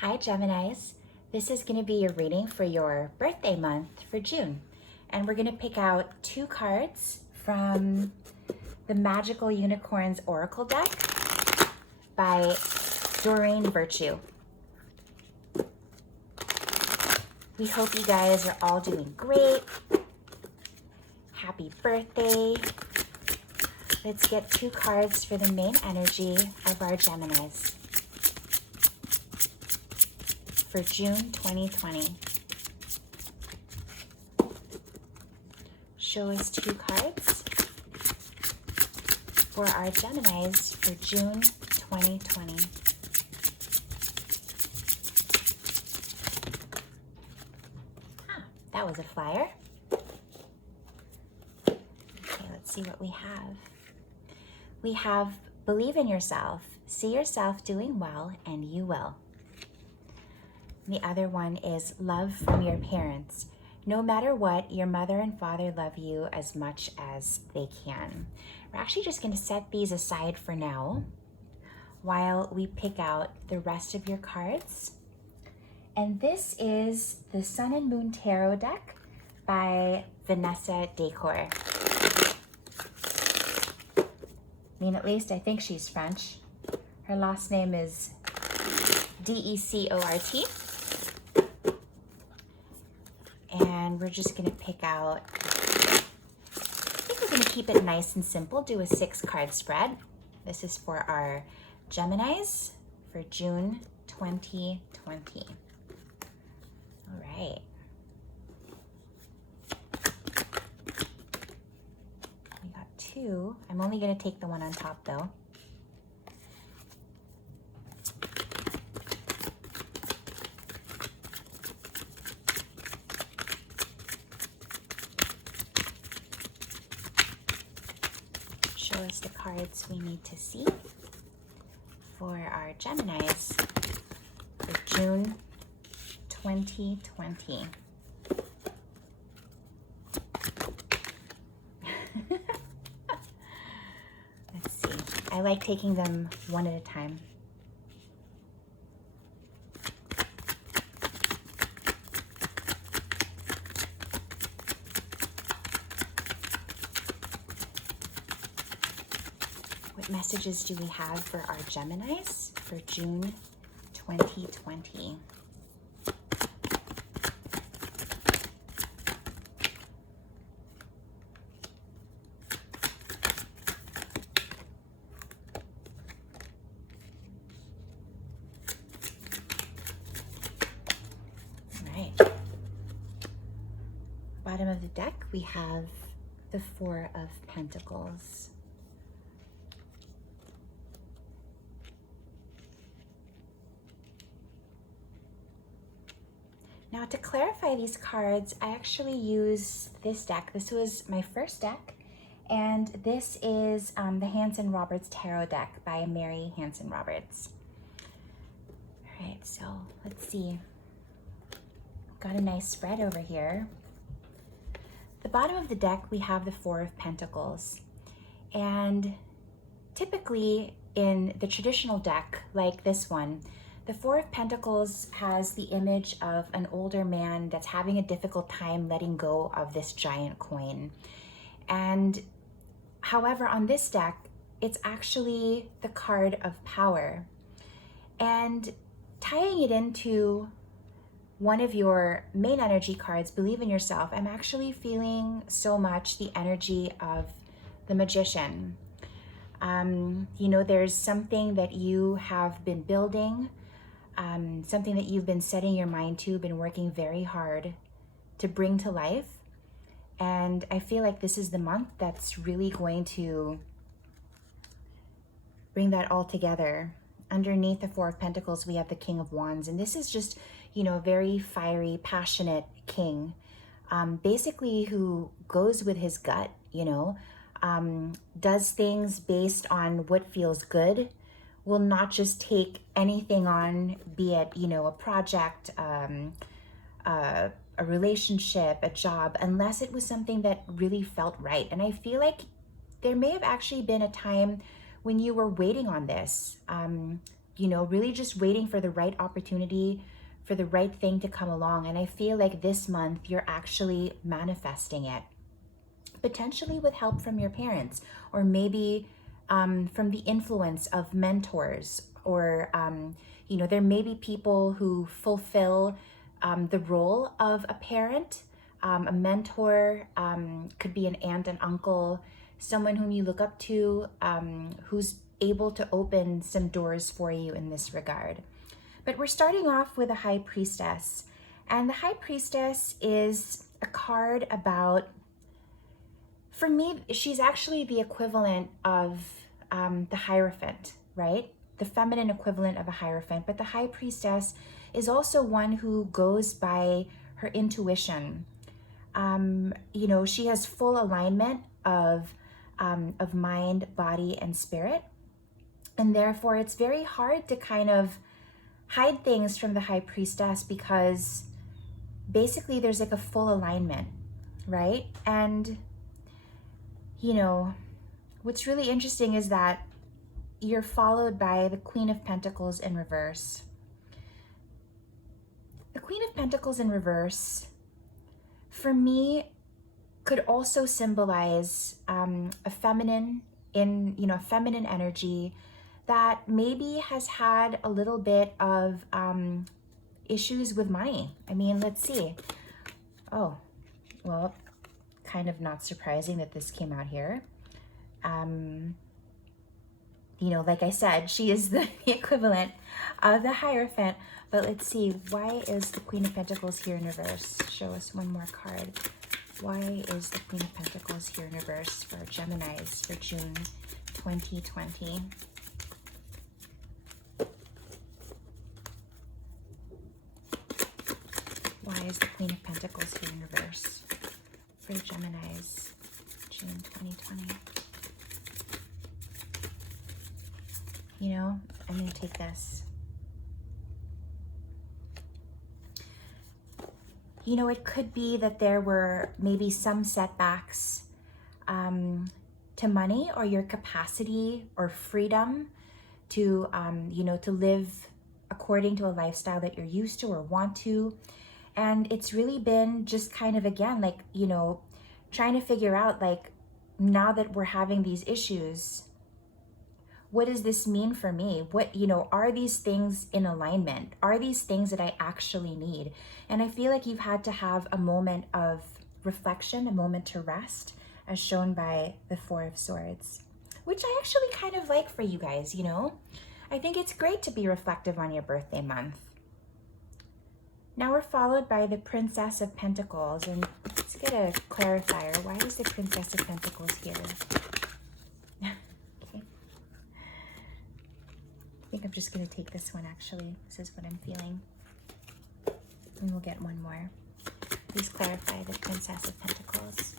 Hi Geminis, this is going to be your reading for your birthday month for June. And we're going to pick out 2 cards from the Magical Unicorns Oracle deck by Doreen Virtue. We hope you guys are all doing great. Happy birthday. Let's get 2 cards for the main energy of our Geminis for June 2020. Show us 2 cards for our Geminis for June 2020. That was a flyer. Okay, let's see what we have. We have believe in yourself, see yourself doing well, and you will. The other one is love from your parents. No matter what, your mother and father love you as much as they can. We're actually just going to set these aside for now while we pick out the rest of your cards. And this is the Sun and Moon Tarot deck by Vanessa Decor. At least I think she's French. Her last name is Decort. And we're just gonna pick out, I think we're gonna keep it nice and simple, do a 6-card spread. This is for our Geminis for June 2020. All right. We got 2. I'm only gonna take the one on top though. Show us the cards we need to see for our Geminis for June 2020. Let's see. I like taking them one at a time. What messages do we have for our Geminis for June 2020? Bottom of the deck, we have the 4 of Pentacles. Now to clarify these cards, I actually use this deck. This was my first deck, and this is the Hanson Roberts Tarot deck by Mary Hanson Roberts. All right, so let's see. Got a nice spread over here. The bottom of the deck, we have the 4 of Pentacles. And typically in the traditional deck, like this one, the 4 of Pentacles has the image of an older man that's having a difficult time letting go of this giant coin. And however, on this deck, it's actually the card of power. And tying it into one of your main energy cards, believe in yourself, I'm actually feeling so much the energy of the Magician. You know, there's something that you have been building, something that you've been setting your mind to, been working very hard to bring to life. And I feel like this is the month that's really going to bring that all together. Underneath the 4 of Pentacles, we have the King of Wands. And this is just, you know, a very fiery, passionate king, basically who goes with his gut, you know, does things based on what feels good, will not just take anything on, be it, you know, a project, a relationship, a job, unless it was something that really felt right. And I feel like there may have actually been a time when you were waiting on this, you know, really just waiting for the right opportunity, for the right thing to come along. And I feel like this month you're actually manifesting it, potentially with help from your parents, or maybe from the influence of mentors, or you know, there may be people who fulfill the role of a parent, a mentor, could be an aunt, an uncle, someone whom you look up to, who's able to open some doors for you in this regard. But we're starting off with a High Priestess, and the High Priestess is a card about, for me, she's actually the equivalent of the Hierophant, right? The feminine equivalent of a Hierophant. But the High Priestess is also one who goes by her intuition. You know, she has full alignment of mind, body, and spirit. And therefore, it's very hard to kind of hide things from the High Priestess, because basically there's like a full alignment, right? And you know, what's really interesting is that you're followed by the Queen of Pentacles in reverse. The Queen of Pentacles in reverse, for me, could also symbolize a feminine feminine energy that maybe has had a little bit of issues with money. I mean, let's see. Oh, well, kind of not surprising that this came out here. You know, like I said, she is the equivalent of the Hierophant. But let's see, why is the Queen of Pentacles here in reverse? Show us one more card. Why is the Queen of Pentacles here in reverse for Geminis for June 2020? Why is the Queen of Pentacles here in reverse for Geminis, June 2020? You know, I'm going to take this. You know, it could be that there were maybe some setbacks to money, or your capacity or freedom to, you know, to live according to a lifestyle that you're used to or want to. And it's really been just kind of, again, like, you know, trying to figure out, like, now that we're having these issues, what does this mean for me? What, you know, are these things in alignment? Are these things that I actually need? And I feel like you've had to have a moment of reflection, a moment to rest, as shown by the Four of Swords, which I actually kind of like for you guys, you know? I think it's great to be reflective on your birthday month. Now we're followed by the Princess of Pentacles, and let's get a clarifier. Why is the Princess of Pentacles here? Okay. I think I'm just going to take this one, actually. This is what I'm feeling. And we'll get one more. Please clarify the Princess of Pentacles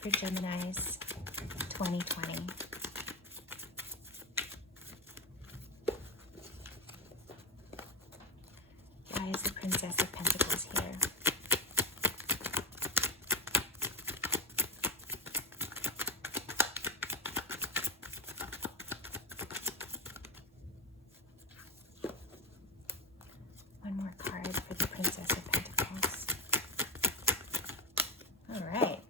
for Geminis 2020. Why is the Princess of Pentacles here? One more card for the Princess of Pentacles. All right.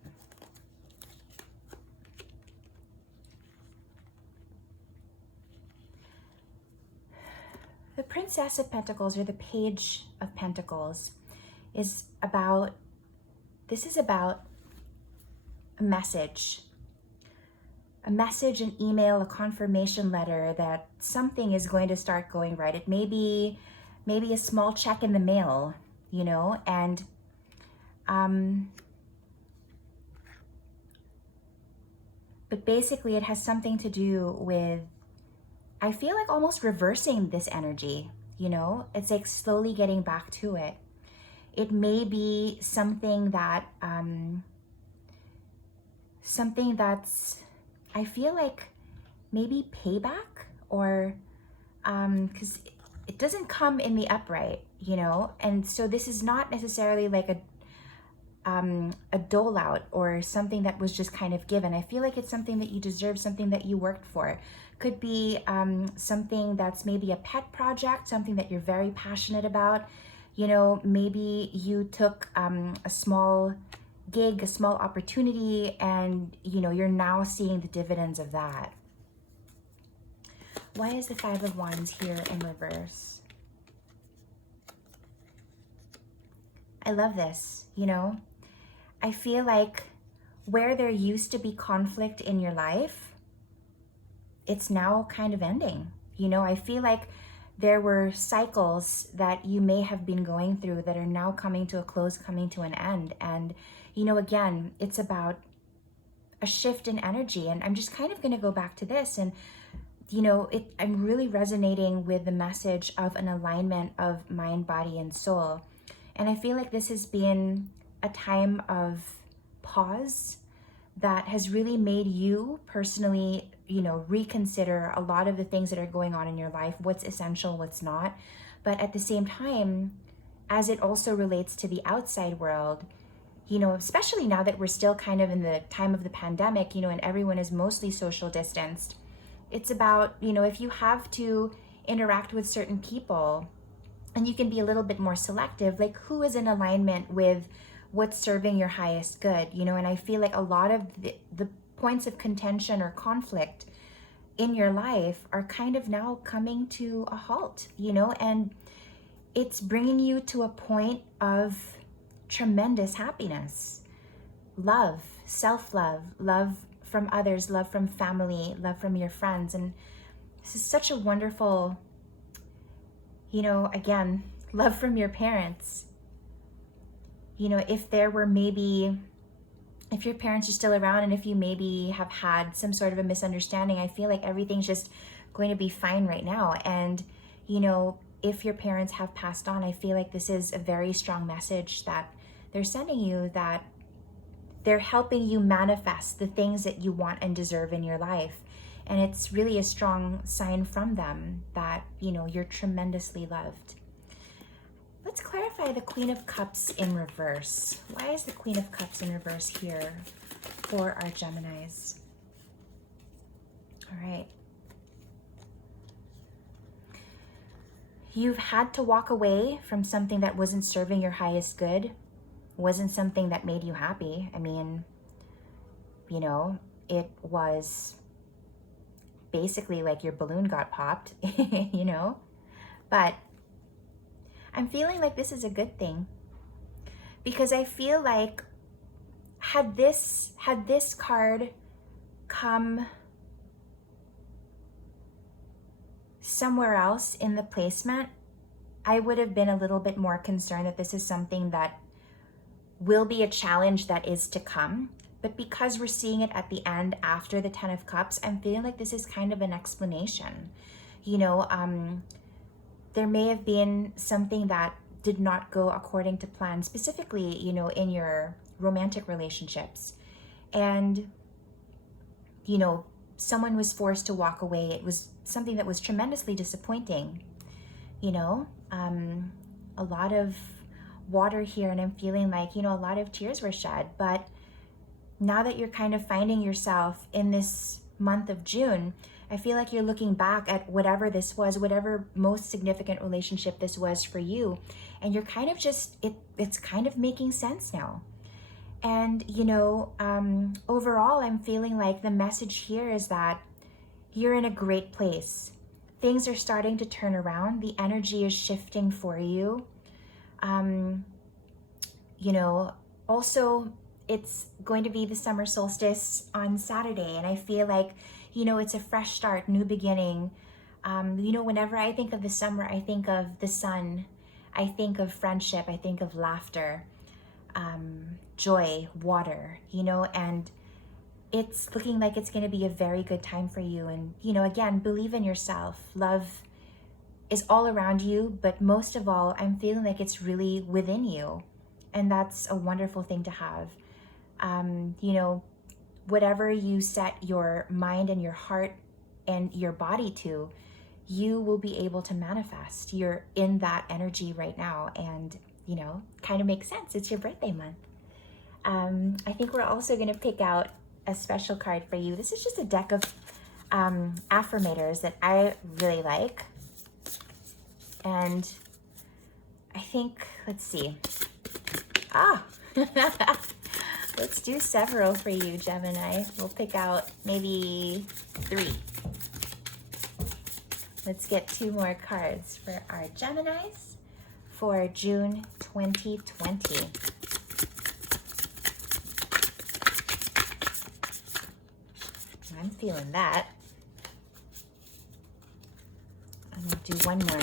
The Princess of Pentacles, or the Page of Pentacles, is about, this is about a message, an email, a confirmation letter that something is going to start going right. It may be maybe a small check in the mail, you know, and but basically it has something to do with, I feel like, almost reversing this energy, you know? It's like slowly getting back to it. It may be something that, something that's, I feel like maybe payback, or, because it doesn't come in the upright, you know? And so this is not necessarily like a dole out or something that was just kind of given. I feel like it's something that you deserve, something that you worked for. Could be something that's maybe a pet project, something that you're very passionate about. You know, maybe you took a small gig, a small opportunity, and you know, you're now seeing the dividends of that. Why is the Five of Wands here in reverse? I love this, you know. I feel like where there used to be conflict in your life, it's now kind of ending. You know, I feel like there were cycles that you may have been going through that are now coming to a close, coming to an end. And, you know, again, it's about a shift in energy. And I'm just kind of going to go back to this. And, you know, I'm really resonating with the message of an alignment of mind, body, and soul. And I feel like this has been a time of pause that has really made you personally, you know, reconsider a lot of the things that are going on in your life, what's essential, what's not. But at the same time, as it also relates to the outside world, you know, especially now that we're still kind of in the time of the pandemic, you know, and everyone is mostly social distanced, it's about, you know, if you have to interact with certain people, and you can be a little bit more selective, like who is in alignment with what's serving your highest good, you know. And I feel like a lot of the points of contention or conflict in your life are kind of now coming to a halt, you know, and it's bringing you to a point of tremendous happiness, love, self-love, love from others, love from family, love from your friends. And this is such a wonderful, you know, again, love from your parents. You know, if there were maybe, if your parents are still around and if you maybe have had some sort of a misunderstanding, I feel like everything's just going to be fine right now. And, you know, if your parents have passed on, I feel like this is a very strong message that they're sending you, that they're helping you manifest the things that you want and deserve in your life. And it's really a strong sign from them that, you know, you're tremendously loved. Let's clarify the Queen of Cups in reverse. Why is the Queen of Cups in reverse here for our Geminis? All right. You've had to walk away from something that wasn't serving your highest good, wasn't something that made you happy. I mean, you know, it was basically like your balloon got popped, you know, but I'm feeling like this is a good thing, because I feel like had this card come somewhere else in the placement, I would have been a little bit more concerned that this is something that will be a challenge that is to come. But because we're seeing it at the end after the Ten of Cups, I'm feeling like this is kind of an explanation. You know, there may have been something that did not go according to plan, specifically, you know, in your romantic relationships. And, you know, someone was forced to walk away. It was something that was tremendously disappointing, you know, a lot of water here. And I'm feeling like, you know, a lot of tears were shed. But now that you're kind of finding yourself in this month of June, I feel like you're looking back at whatever this was, whatever most significant relationship this was for you, and you're kind of just, it's kind of making sense now. And, you know, overall, I'm feeling like the message here is that you're in a great place. Things are starting to turn around. The energy is shifting for you. You know, also, it's going to be the summer solstice on Saturday, and I feel like, you know, it's a fresh start, new beginning. You know, whenever I think of the summer, I think of the sun, I think of friendship, I think of laughter, joy, water, you know, and it's looking like it's going to be a very good time for you. And, you know, again, believe in yourself. Love is all around you, but most of all, I'm feeling like it's really within you. And that's a wonderful thing to have. You know, whatever you set your mind and your heart and your body to, you will be able to manifest. You're in that energy right now, and, you know, kind of makes sense. It's your birthday month. I think we're also going to pick out a special card for you. This is just a deck of affirmators that I really like. And I think, let's see. Let's do several for you, Gemini. We'll pick out maybe 3. Let's get 2 more cards for our Geminis for June 2020. I'm feeling that. I'm gonna do one more.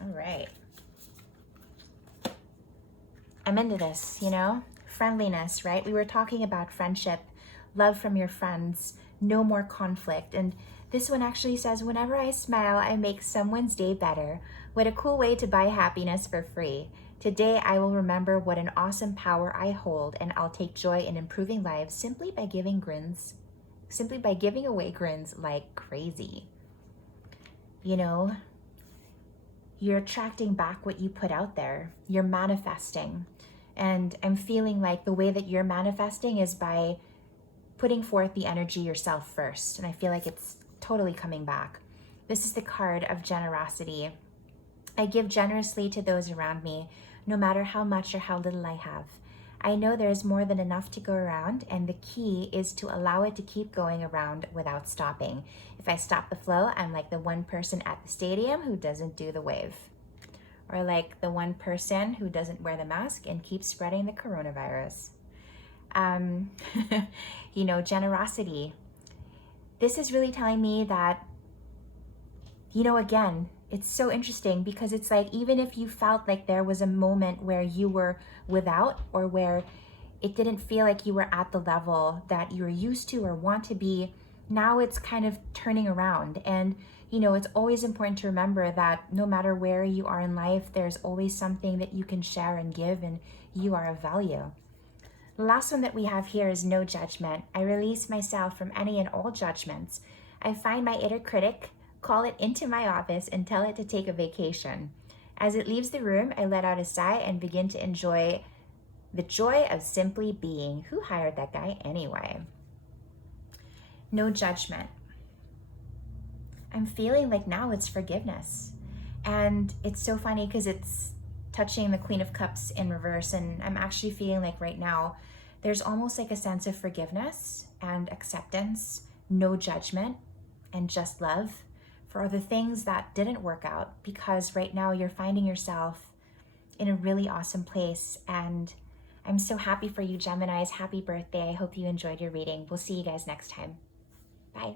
All right. I'm into this, you know? Friendliness, right? We were talking about friendship, love from your friends, no more conflict. And this one actually says, whenever I smile, I make someone's day better. What a cool way to buy happiness for free. Today, I will remember what an awesome power I hold, and I'll take joy in improving lives simply by giving away grins like crazy. You know, you're attracting back what you put out there. You're manifesting. And I'm feeling like the way that you're manifesting is by putting forth the energy yourself first. And I feel like it's totally coming back. This is the card of generosity. I give generously to those around me, no matter how much or how little I have. I know there is more than enough to go around, and the key is to allow it to keep going around without stopping. If I stop the flow, I'm like the one person at the stadium who doesn't do the wave. Or like the one person who doesn't wear the mask and keeps spreading the coronavirus. You know, generosity. This is really telling me that, you know, again, it's so interesting because it's like, even if you felt like there was a moment where you were without, or where it didn't feel like you were at the level that you were used to or want to be, now it's kind of turning around. And, you know, it's always important to remember that no matter where you are in life, there's always something that you can share and give, and you are of value. The last one that we have here is no judgment. I release myself from any and all judgments. I find my inner critic, call it into my office, and tell it to take a vacation. As it leaves the room, I let out a sigh and begin to enjoy the joy of simply being. Who hired that guy anyway? No judgment. I'm feeling like now it's forgiveness. And it's so funny because it's touching the Queen of Cups in reverse, and I'm actually feeling like right now there's almost like a sense of forgiveness and acceptance, no judgment, and just love for the things that didn't work out, because right now you're finding yourself in a really awesome place. And I'm so happy for you, Geminis. Happy birthday. I hope you enjoyed your reading. We'll see you guys next time. Bye.